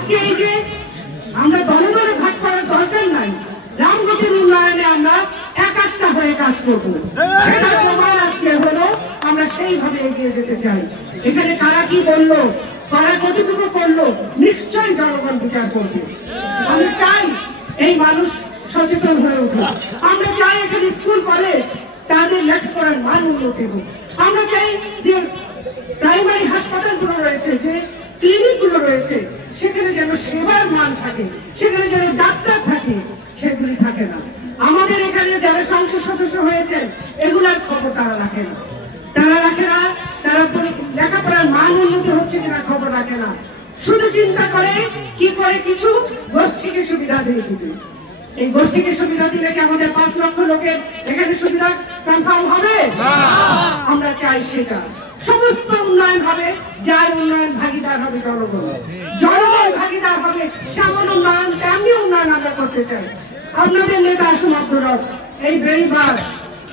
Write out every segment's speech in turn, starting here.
আজকে এই যে আমরা দলে দলে ভাগ করার দরকার নাই, রামগতির উন্নয়নে আমরা একাত্তা হয়ে কাজ করবো, সেটা প্রমাণ আজকে হলো। আমরা সেইভাবে এগিয়ে যেতে চাই। এখানে কারা কি বললো, কারা কতটুকু করলো, নিশ্চয়ই জনগণ বিচার করবে। আমরা চাই এই মানুষ সচেতন হয়ে উঠুক। আমরা চাই এখানে স্কুল কলেজ তাদের লেখাপড়ার মান উন্নতি হোক। আমরা চাই যে প্রাইমারি হাসপাতালগুলো রয়েছে, যে ক্লিনিকগুলো রয়েছে, সেখানে যেন সেবার মান থাকে, সেখানে যেন ডাক্তার থাকে, সেগুলি থাকে না। আমাদের এখানে যারা সংসদ সদস্য হয়েছেন এগুলার খবর তারা রাখে না, তারা লেখাপড়ার মান উন্নতি হচ্ছে কিনা খবর রাখে না। শুধু চিন্তা করে কি করে কিছু গোষ্ঠীকে সুবিধা দিয়ে দিবে। এই গোষ্ঠীকে সুবিধা দিলে কি আমাদের 5 লক্ষ লোকের এখানে সুবিধা কনফার্ম হবে? আমরা চাই সেটা সমস্ত উন্নয়ন হবে, যার উন্নয়ন ভাগিদার হবে জনগণ। জনগণ ভাগিদার হবে সেমন উন্নয়ন, তেমনি উন্নয়ন আমরা করতে চাই। আপনাদের নেতা সুমাত্র এই বেড়িবার,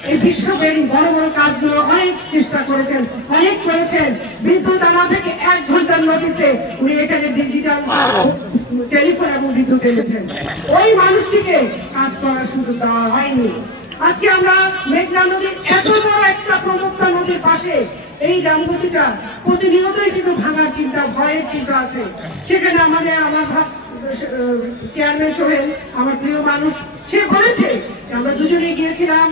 এই বিশ্ব বেড়ি বড় বড় কাজগুলো অনেক চেষ্টা করেছেন, অনেক করেছেন। বিদ্যুৎ আনা থেকে 1 ঘন্টার নোটিসে উনি এখানে ডিজিটাল টেলিফোন এবং বিদ্যুৎ এনেছেন। ওই মানুষটিকে কাজ করার সুযোগ দেওয়া হয়নি। আজকে আমরা মেঘনা নদীর এত বড় একটা প্রমুক্ত নদীর পাশে এই রামগতিটা প্রতিনিয়তই কিন্তু ভাঙার চিন্তা, ভয়ের চিন্তা আছে। সেখানে আমার চেয়ারম্যান সোহেল, আমার প্রিয় মানুষ, সে বলেছে আমরা দুজনে গিয়েছিলাম,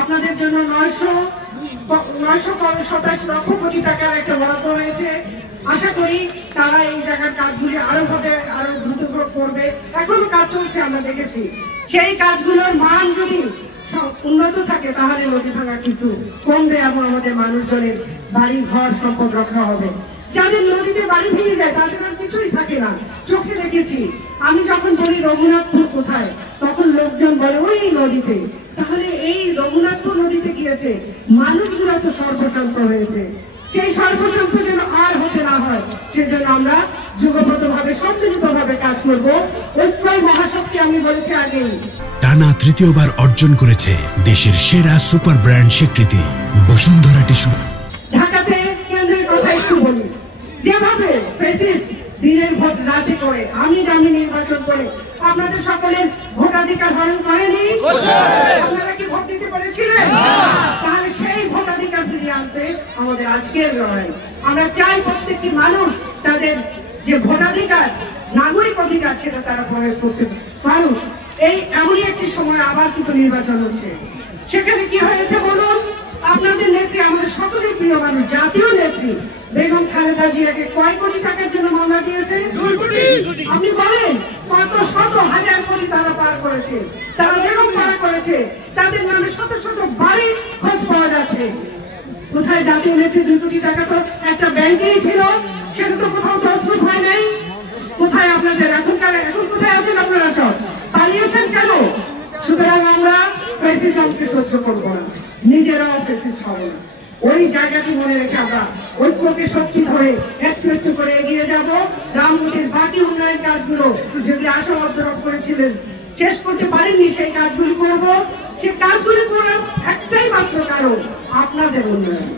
আপনাদের জন্য 927 লক্ষ কোটি টাকার একটা বরাদ্দ হয়েছে। আশা করি তারা এই জায়গার কাজগুলি আরো দ্রুত করবে। এখনো কাজ চলছে, আমরা দেখেছি। সেই কাজগুলোর মান যদি উন্নত থাকে তাহলে নদী ভাঙা কিন্তু কমবে এবং আমাদের মানুষজনের বাড়ি ঘর সম্পদ রক্ষা হবে। যাদের নদীতে বাড়ি ভেঙে যায় তাদের আর কিছুই থাকে না, চোখে দেখেছি। আমি যখন বলি রঘুনাথপুর কোথায়, তখন লোকজন বলে ওই নদীতে। তাহলে এই রঘুনাথপুর নদীতে গিয়েছে, মানুষগুলো তো সর্বশান্ত হয়েছে। সেই সর্বশান্ত যেন আর হতে না হয়, সেজন্য আমরা যুগপথভাবে সম্মিলিতভাবে কাজ করবো। ঐক্যই মহাশক্তি, আমি বলেছি আগেই। টানা তৃতীয়বার অর্জন করেছে দেশের সেরা সুপার ব্র্যান্ড স্বীকৃতি বসুন্ধরা টিস্যু। ঢাকাতে কেন্দ্রের কথা একটু বলি, যেভাবে ফ্যাসিস্ট দিনের ভোট রাতে করে আমি নির্বাচন করে আপনাদের সকলের ভোটাধিকার হরণ করেনি? আপনারা কি ভোট দিতে পেরেছিলেন? তাহলে সেই ভোটাধিকার ফিরিয়ে আনতে আমাদের আজকের লড়াই। আমরা চাই প্রত্যেকটি মানুষ তাদের যে ভোটাধিকার, নাগরিক অধিকার, সেটা তারা প্রয়োগ করতে পারুক। এই এমনই একটি সময় আবার কিন্তু নির্বাচন হচ্ছে। সেখানে কি হয়েছে বলুন? আপনাদের নেত্রী, আমাদের সকলের প্রিয় মানুষ, জাতীয় নেত্রী বেগম খালেদা জিয়াকে কয় কোটি টাকার জন্য মামলা দিয়েছে? 2 কোটি। আপনি বলেন কত শত হাজার কোটি তারা পার করেছে, তারা বেগম পার করেছে, তাদের নামে শত শত বাড়ি খোঁজ পাওয়া যাচ্ছে। কোথায় জাতীয় নেত্রী 2 কোটি টাকা? তো একটা ব্যাংকেই ছিল, সেটা তো কোথাও প্রস্তুত হয় নাই। কোথায় আপনাদের এখন কোথায় আছেন আপনারা? সব পালিয়েছেন কেন? সুতরাং আমরা ফ্যাসিজমকে সহ্য করবো না, নিজেরাও ফ্যাসিস্ট হব না। ওই জায়গাটি মনে রেখে আমরা ঐক্যকে শক্তি ধরে একটু একটু করে এগিয়ে যাব। রামগতির বাকি উন্নয়ন কাজগুলো যেগুলি আশা অর্জন করেছিলেন, শেষ করতে পারেননি, সেই কাজগুলি করব। সে কাজগুলি করার একটাই মাত্র কারণ, আপনাদের উন্নয়ন।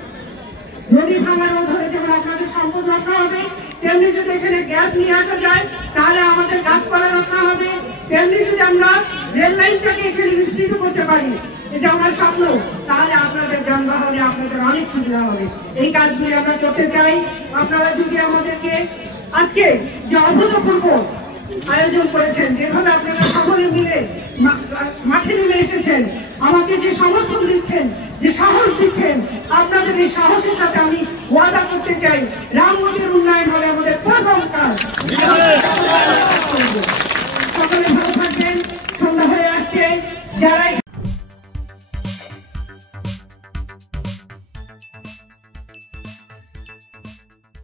নদী ভাঙা রোধ হলে যেমন আপনাদের সম্পদ রক্ষা হবে, তেমনি যদি এখানে গ্যাস নিয়ে আসা যায় তাহলে আমাদের গাছপালা রক্ষা হবে। তেমনি যদি আমরা রেল লাইনটাকে এখানে বিস্তৃত করতে পারি, এটা আমার স্বপ্ন, তাহলে আপনাদের যানবাহনে আপনাদের অনেক সুবিধা হবে। এই কাজগুলি আমরা করতে চাই। আপনারা যদি আমাদেরকে আজকে যে অভূতপূর্ব আয়োজন করেছেন, যেভাবে আপনারা সকলে মিলে মাঠে নেমে এসেছেন, আমাকে যে সমর্থন দিচ্ছেন, যে সাহস দিচ্ছেন, আপনাদের এই সাহসের সাথে আমি ওয়াদা করতে চাই রামগতির উন্নয়ন হবে।